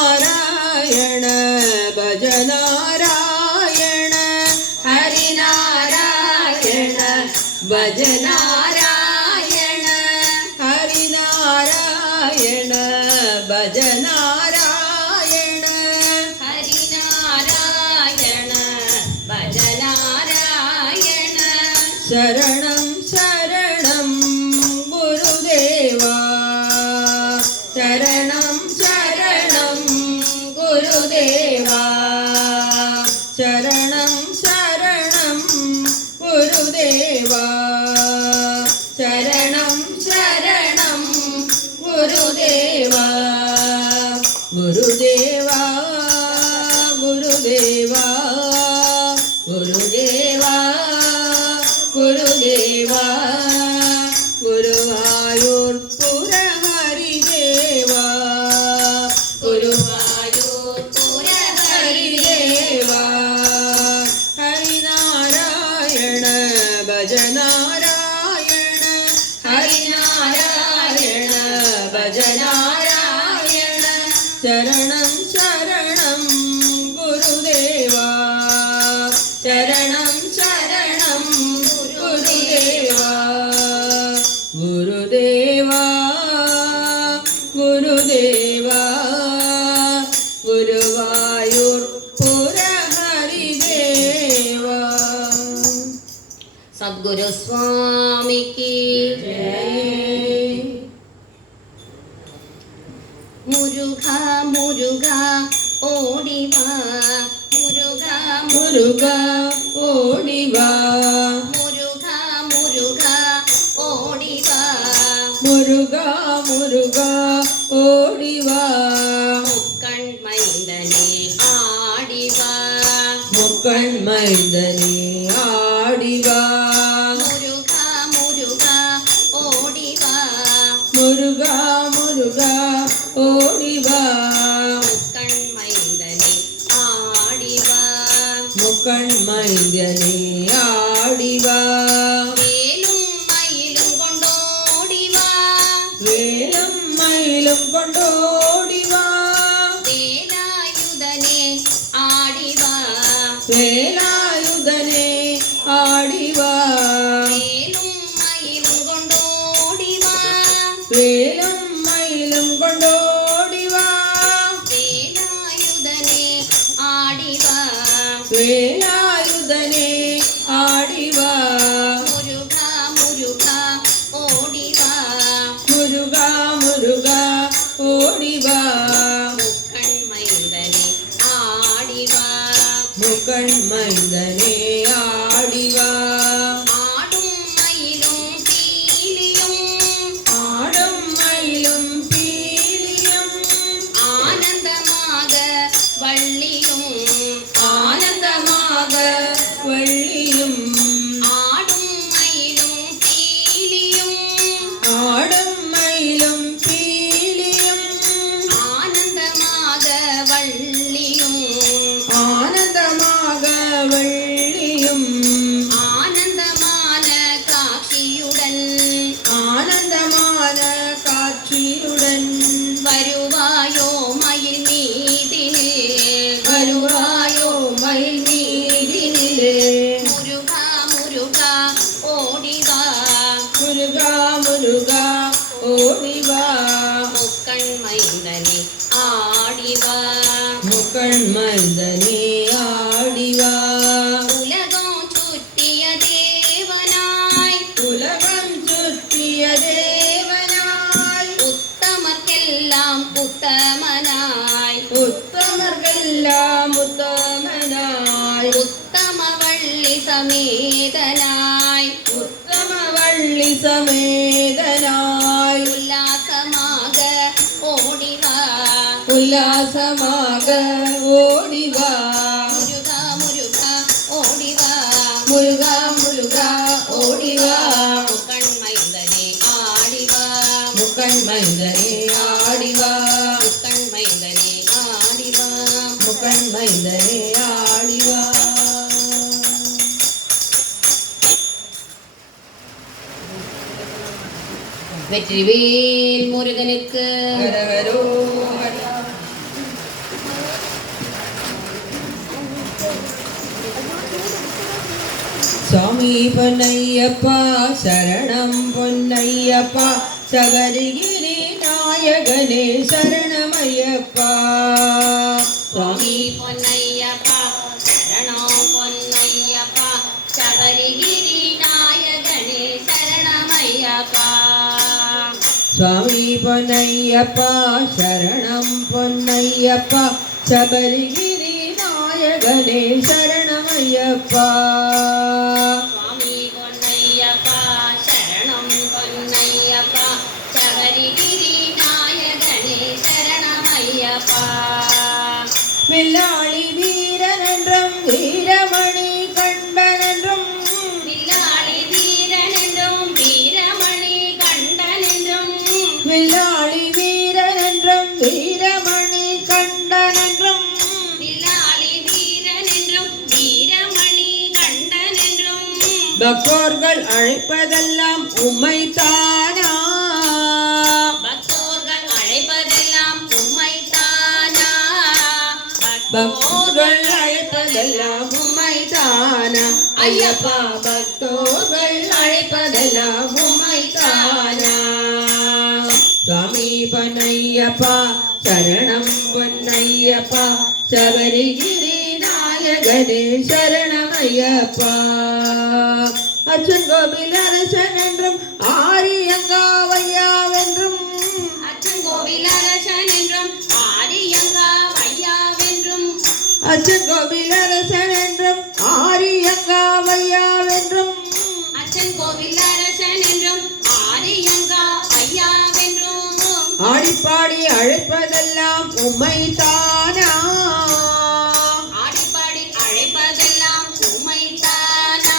नारायण भज नारायण हरि नारायण भज नारायण हरि नारायण भज नारायण हरि नारायण भज नारायण शरणं शरणं गुरुदेवा शरणं शरणं गुरुदेवा शरणं शरणं गुरुदेवा शरणं शरणं गुरुदेवा गुरुदेवा गुरुदेवा गुरुदेवा गुरुदेवा गुरुवायूर्पुर हरिदेवा गुरुवायूर्पुर हरिदेवा हरिनारायण भज नारायण हरिनारायण भज नारायण शरणं शरणं गुरुदेवा शरणं शरणं गुरुदेवा गुरुदेवा गुरुदेवा गुरुवायूर्पुर हरिदेवा सद्गुरु स्वामी की जय। मुरुगा मुरुगा ओडिवा मुरुगा मुरुगा ओडिवा मुरुगा मुरुगा ओडिवा मुरुगा मुरुगा ओडिवा मुक्कण मैंदने आडिवा मुक्कण मैंदने आडिवा मुरुगा मुरुगा ओडिवा मुरुगा मुरुगा ओडिवा मुक्कण मैंदने आडिवा मुक्कण मैंदने आडिवा वेलुम मयिलुम कोंडोडिवा वेलुम मयिलुम कोंडोडिवा वेलायुधने आडिवा वेलायुधने आडिवा वेलुम मयिलुम कोंडोडिवा वेलुम मयिलुम कोंडोडिवा वेलायुधने आडिवा वेलायुधने आडिवा मुरुगा मुरुगा ओडिवा मुरुगा मुरुगा ओडिवा मुक्कण मैंदने आडिवा मुक्कण मैंदने आडिवा आडुम मयिलुम पीलियुम आडुम मयिलुम पीलियुम आनंदமாக வள்ளியும் ஆனந்தமாக வள்ளியும் ஆடும் மயிலும் பீலியும் ஆடும் மயிலும் பீலியும் ஆனந்தமாக வள்ளியும் ஆனந்தமாக வள்ளியும் ஆனந்தமான காட்சியுடன் ஆனந்தமான காட்சியுடன் வருவாயோ மயில் மீதினில் வருவாயோ மயில் மீதினிலே முருகா முருகா ஓடிவா முருகா முருகா ஓடிவா முக்கண் மைந்தனே ஆடிவா முக்கண் மைந்தனே ஆடிவா உலகம் சுற்றிய தேவனாய் உலகம் சுற்றிய தேவனாய் உத்தமர்க்கெல்லாம் உத்தமனாய் உத்தமர்க்கெல்லாம் உத்தமனாய் உத்தமவள்ளி சமேதனாய் உத்தமவள்ளி சமேதனாய் உல்லாசமாக ஓடிவா உல்லாசமாக ஓடிவா முருகா முருகா ஓடிவா முருகா முருகா ஓடிவா முக்கண் மைந்தனே ஆடிவா முக்கண் மைந்தனே ஆடிவா முக்கண் மைந்தனே ஆடிவா முக்கண் மைந்தனே ஆடிவா. வெற்றிவேல் முருகனுக்கு. சுவாமி பொன்னையப்பா சரணம் பொன்னையப்பா சபரிகிரி நாயகனே சரணமையப்பா சுவாமி பொன்னையப்பா சரணம் பொன்னையப்பா சபரிகிரி நாயகனே சரணமையப்பா சுவாமி பொன்னையப்பா சரணம் பொன்னையப்பா சபரிகிரி நாயகனே சரணமையப்பா சுவாமி பொன்னையப்பா சரணம் பொன்னையப்பா சபரிகிரி நாயகனே சரணமையப்பா வில்லாளி வீரனென்றும் வீரமணி கண்டனென்றும் வில்லாளி வீரனென்றும் வீரமணி கண்டனென்றும் வில்லாளி வீரனென்றும் வீரமணி கண்டனென்றும் வில்லாளி வீரனென்றும் வீரமணி கண்டனென்றும் பக்தோர்கள் அழைப்பதெல்லாம் உம்மைத்தானா பக்தோர்கள் அழைப்பதெல்லாம் உம்மைத்தானா பக்தோர்கள் அழைப்பதெல்லாம் உம்மைத்தானா ஐயப்பா பக்தோர்கள் அழைப்பதெல்லாம் உம்மைத்தானா சுவாமி பொன்னையப்பா சரணம் பொன்னையப்பா சபரிகிரி நாயகனே சரணமையப்பா அச்சன் கோவில் அரசன் என்றும் ஆரியங்காவையாவென்றும் அச்சன் கோவில் அரசன் என்றும் ஆரியங்கா வையாவென்றும் அச்சன் கோவில் அரசன் என்றும் ஆரியங்காவையாவென்றும் அச்சன் கோவில் அரசன் என்றும் ஆரியங்கா வையாவென்றும் ஆடிப்பாடி அழைப்பதெல்லாம் உம்மைத்தானா ஆடிப்பாடி அழைப்பதெல்லாம் உம்மைத்தானா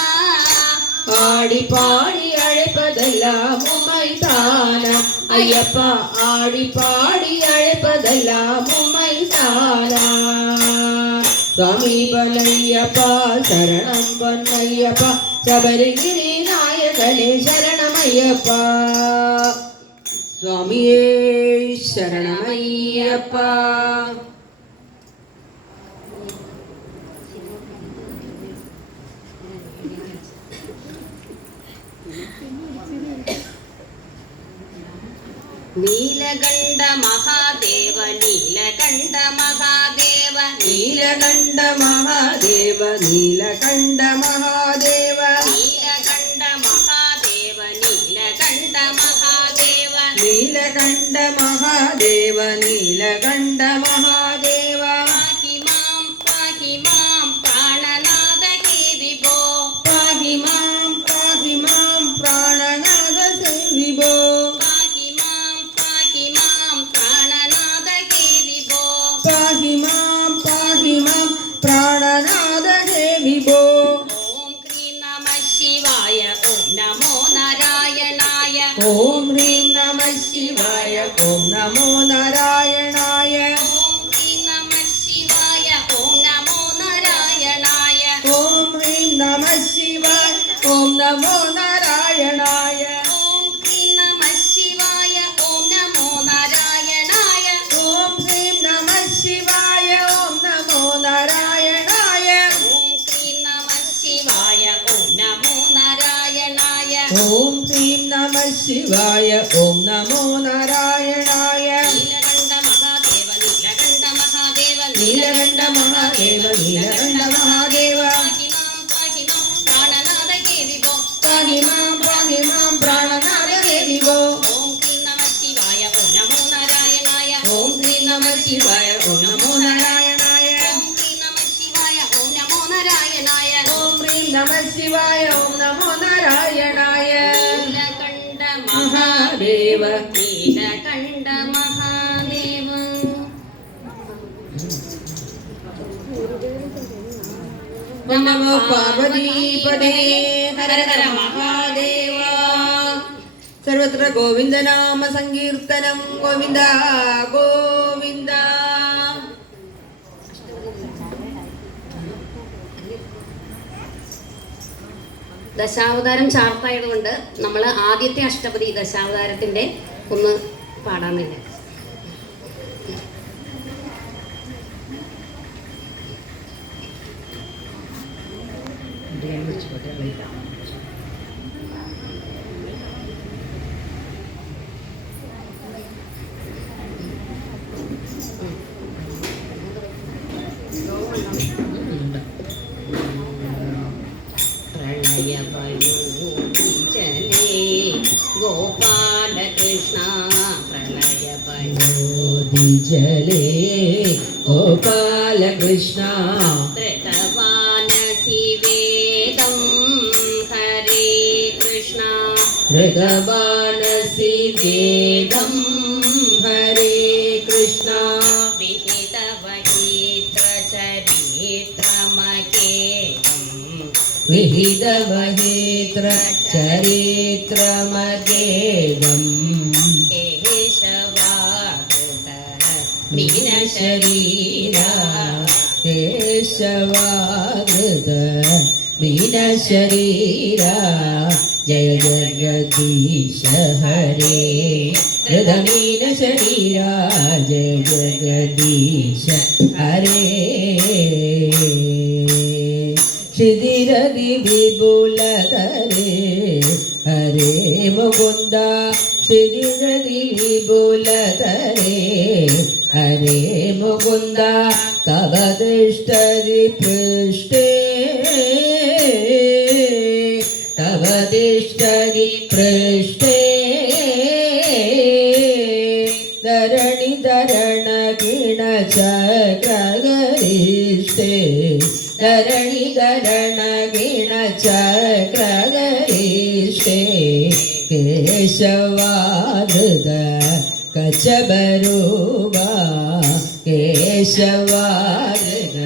ஆடிப்பாடி அழைப்பதெல்லாம் உம்மைத்தானா ஐயப்பா ஆடிப்பாடி அழைப்பதெல்லாம் உம்மைத்தானா சுவாமி பொன்னையப்பா சரணம் பொன்னையப்பா சபரிகிரி நாயகனே சரணமையப்பா சுவாமியே சரணமையப்பா நீலகண்ட மகாதேவ நீலகண்ட மகாதேவ நீலகண்ட மகாதேவ நீலகண்ட மகாதேவ நீலகண்ட மகாதேவ நீலகண்ட மகாதேவ நீலகண்ட மகாதேவ நீலகண்ட மகாதேவ பாகி மாம் பிராணநாத கேதிபோ பாகி மாம் பிராணநாத சேவிபோ பாகி மாம் பிராணநாத கேதிபோ பாகி மாம் பிராணநாத சேவிபோ ஓம் க்ரீம் நம சிவாய ஓம் நமோ நாராயணாய ஓம் ஹ்ரீம் நம சிவாய ஓம் நமோ நாராயணாய ஓம் க்ரீம் நம சிவாய ஓம் நமோ நாராயணாய ஓம் ஹ்ரீம் நம சிவாய ஓம் நமோ நாராயணாய ஓம் க்ரீம் நம சிவாய ஓம் நமோ நாராயணாய ஓம் ஹ்ரீம் நம சிவாய ஓம் நமோ நாராயணாய ஓம் க்ரீம் நம சிவாய ஓம் நமோ நாராயணாய ஓம் ஹ்ரீம் நம சிவாய ஓம் நமோ நாராயணாய நீலகண்ட மகாதேவ நீலகண்ட மகாதேவ நீலகண்ட மகாதேவ நீலகண்ட மகாதேவ பாகி மாம் பிராணநாத கேதிபோ பாகி மாம் பிராணநாத தேவிவோ ஓம் க்ரீம் நம சிவாய ஓம் நமோ நாராயணாய ஓம் ஹ்ரீம் நம சிவாய ஓம் நமோ நாராயணாய ஓம் க்ரீம் நம சிவாய ஓம் நமோ நாராயணாய ஓம் ஹ்ரீம் நம சிவாய ஓம் நமோ நாராயணாய நீலகண்ட மகாதேவ நீலகண்ட மகாதேவ ஓம் நமோ பார்வதீபதே ஹர ஹர மகாதேவா सर्वत्र गोविंद नाम संकीर्तनं गोविंद गोविंद ദശാവതാരം ചാർത്തായതുകൊണ്ട് നമ്മൾ ആദ്യത്തെ അഷ്ടപതി ദശാവതാരത്തിൻ്റെ ഒന്ന് പാടാമെന്ന്. Dia lucu, dia lucu. പ്രളയപയോജലേ ഗോപാലകൃഷ്ണ ജലേ ഗോപാലകൃഷ്ണ ധൃതവാനസി വേദം ഹരേ കൃഷ്ണ ഋതവാനസി വേദം ഹരേ കൃഷ്ണ വിഹിതവഹേത്ര ചരിത്രമഗേദം മീനശരീരാ കേശവാകൃത മീനശരീരാ ജയ ജഗദീശ ഹരേ ഹൃദമീനശരീരാ ജയ ജഗദീശ ഹരേ ക്ഷിതിരതി വിപുലതരേ ഹരേ മുകുന്ദ ക്ഷിതിരതി വിപുലതരേ ഹരേ മുകുന്ദ തവ തിഷ്ഠതി പൃഷ്ഠേ തവ തിഷ്ഠതി പൃഷ്ഠേ ധരണി ധരണ കിണ ചക്രഗരിഷ്ഠേ ധരണി ധരണ കിണ ചക്രഗരിഷ്ഠേ കേശവാധൃത കച്ചബരൂപ കേശവാധൃത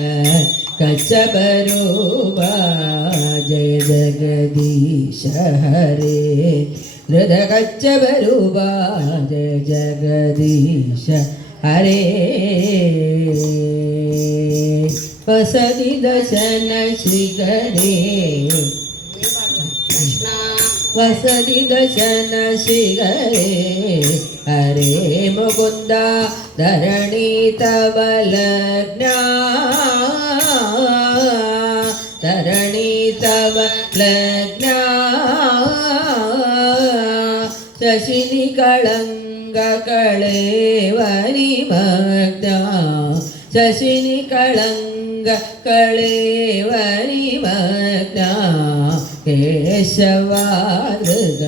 കച്ചബരൂപ ജയ ജഗദീശ ഹരേ ധൃത കച്ചബരൂപ ജയ ജഗദീശ ഹരേ വസതി ദശന ശിഖരേ വസതി ദശന ശിഖരേ ഹരേ മുകുന്ദ ധരണി തവ ലഗ്നാ ധരണി തവ ലഗ്നാ ശശിനി കളങ്ക കളേവനി മഗ്ന ശശിനി കളങ്ക കളേവനി മഗ്ന കേശവാധൃത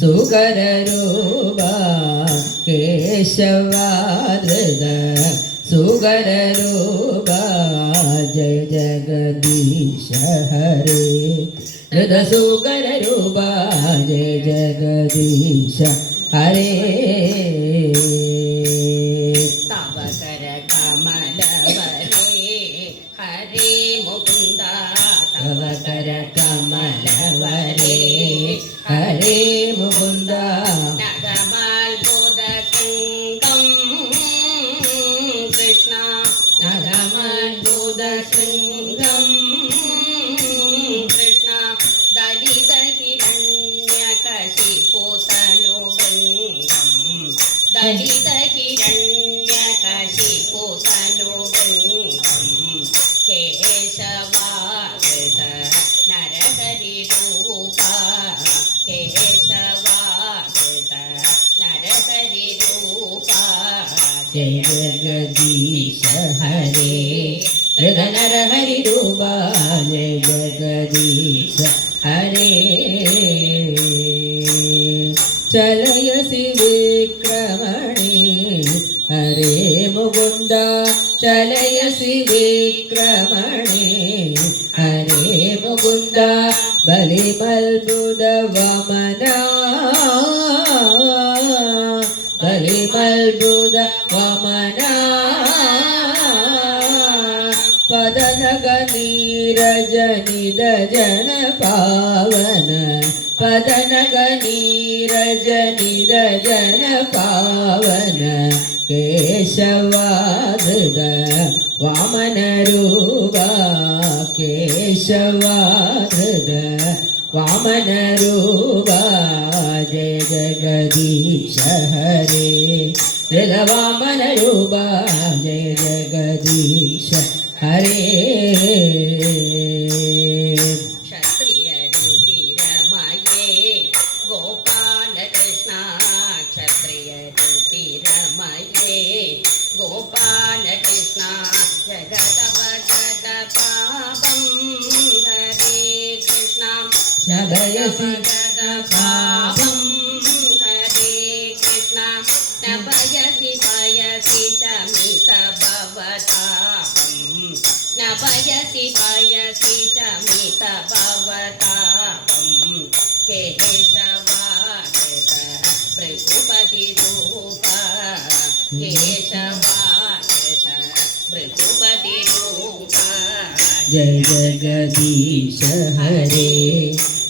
സുകരരൂപ കേശവാധൃത സുകരരൂപ ജയ ജഗദീശ ഹരേ ഹൃദ സുകരരൂപ ജയ ജഗദീശ ഹരേ തവകര കമലവരേ ഹരേ മുകുന്ദ തവകര കമലവരേ ഹരേ മുകുന്ദ നഗമാത്ഭുത ശൃംഗം കൃഷ്ണ നഗമാത്ഭുത ശൃംഗം കൃഷ്ണ ദലിത ഹിരണ്യകശിപുതനുഭൃംഗം ദലിത ഹിരണ്യകശിപുതനുഭൃംഗം കേശവാകൃത നരഹരിരൂപ കേശവാകൃത നരഹരിരൂപ ജയ ജഗദീശ ഹരേ ഹൃദ നരഹരിരൂപ ജയ ജഗദീശ ഹരേ ചലയസി വിക്രമണേ ഹരേ മുകുന്ദ ചലയസി വിക്രമണേ ഹരേ മുകുന്ദ ബലിമൽബുദ വമന ബലിമൽബുദ വമന പദനഗ നീരജനിത ജന പാവന പദനഗ നീരജനിത ജന പാവന കേശവാധൃത വാമന രൂപ കേശവാധൃത വാമന രൂപ ജയ ജഗദീശ ഹരേ ഹൃദ വാമന രൂപ ജയ ജഗദീശ ഹരേ ക്ഷത്രിയ രൂപിരമയേ ഗോപാലകൃഷ്ണ ക്ഷത്രിയ രൂപിരമയേ ഗോപാലകൃഷ്ണ ജഗതപതി भवतापं स्नपयसि पयसि च मितभवतापं केशवाकृत भृगुपतिरूप केशवाकृत भृगुपतिरूप जय जगदीश हरे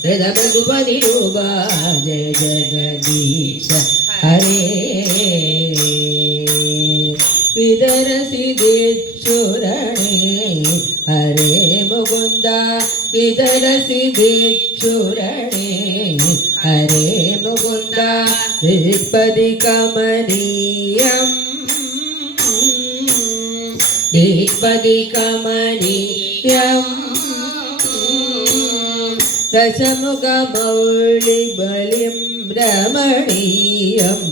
हृदय भृगुपतिरूप जय जगदीश हरे विदरसि दिक्षुरणे हरे मुकुन्द विदरसि दिक्षुरणे हरे मुकुन्द दिक्पदि कमनीयम् दिक्पदि कमनीयम् दशमुखमौलिबलिं रमणीयम्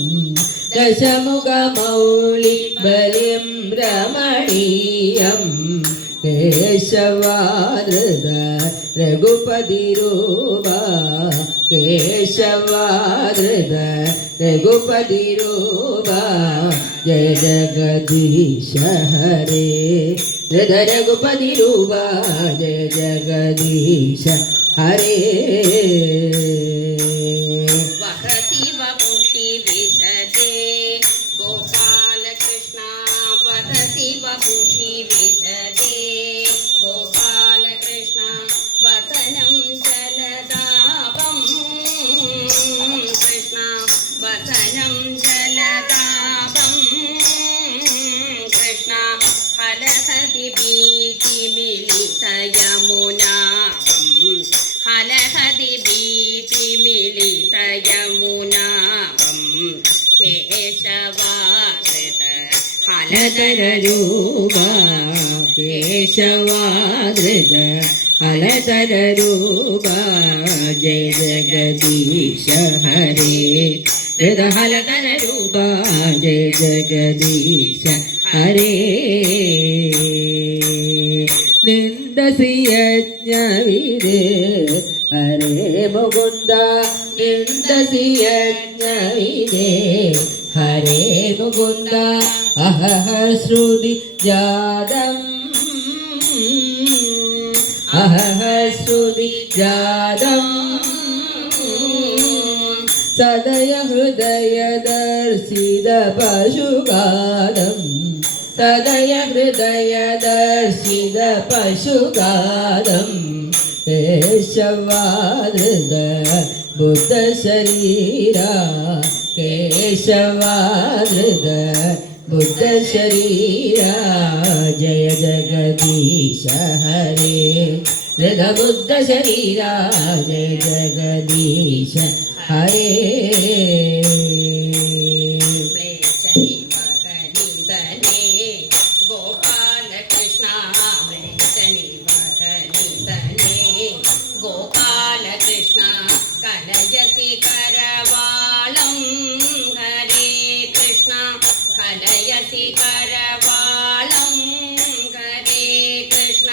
दशमुखमौलिबलिं रमणीयम् केशवादृद रघुपतिरूप केशवादृद रघुपतिरूप जय जगदीश हरे हृदय रघुपतिरूप जय जगदीश हरे वहति वपुषि विशदे गोपाल कृष्ण वहति वपुषि विशदे गोपाल कृष्ण वसनं जलदापं कृष्ण वसनं जलदापं कृष्ण हलहति भीतिमिलितयमुनापं हलहति भीतिमिलितयमुनापं केशवाकृत हलधररूप केशवादृत हलधररूप जय जगदीश हरे हृदय हलधररूप जय जगदीश हरे निन्दसि यज्ञविदे हरे मुकुन्द निन्दसि यज्ञविदे हरे मुकुन्द अहह श्रुति जातम् अहह श्रुति जातम् सदय हृदय दर्शित पशुगादम् सदय हृदय दर्शित पशुगादम् केशवादृद बुद्ध शरीरा केशवादृद बुद्ध शरीरा जय जगदीश हरे हृद बुद्ध शरीरा जय जगदीश हरे गोपाल कृष्ण गोपाल कृष्ण कलयसि करवालं हरे कृष्ण कलयसि करवालं हरे कृष्ण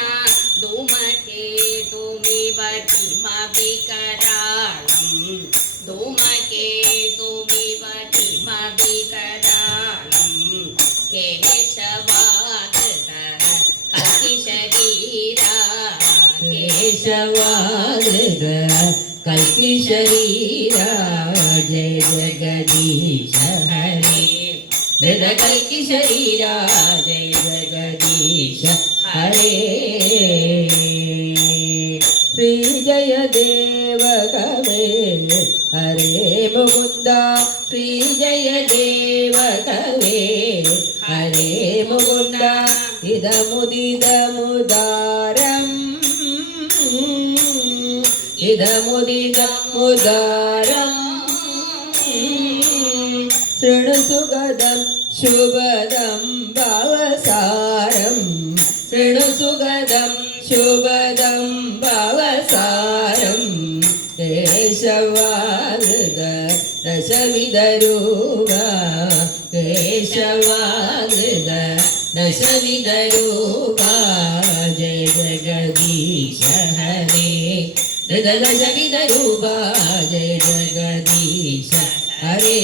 धूमकेतुमिव किमविकरालं धूमकेतुमिव किमविकरालं केशवाकृत कल्किशरीरा केशवादृग कल्कि शरीरा जय जगदीश हरे हृद कल्कि शरीरा जय जगदीश हरे श्री जय देव कवे हरे मुकुन्द श्री जय देव कवे हरे मुकुन्द इदमुदिदमुदारम् इदमुदिदमुदारम् शृणुसुगदं शुभदं भवसारं शृणुसुगदं शुभदं भवसारं केशवादृग दशविधरूप केशवादृग दशविधरूप जय जगदीश हरे हृदय दशविधरूप जय जगदीश हरे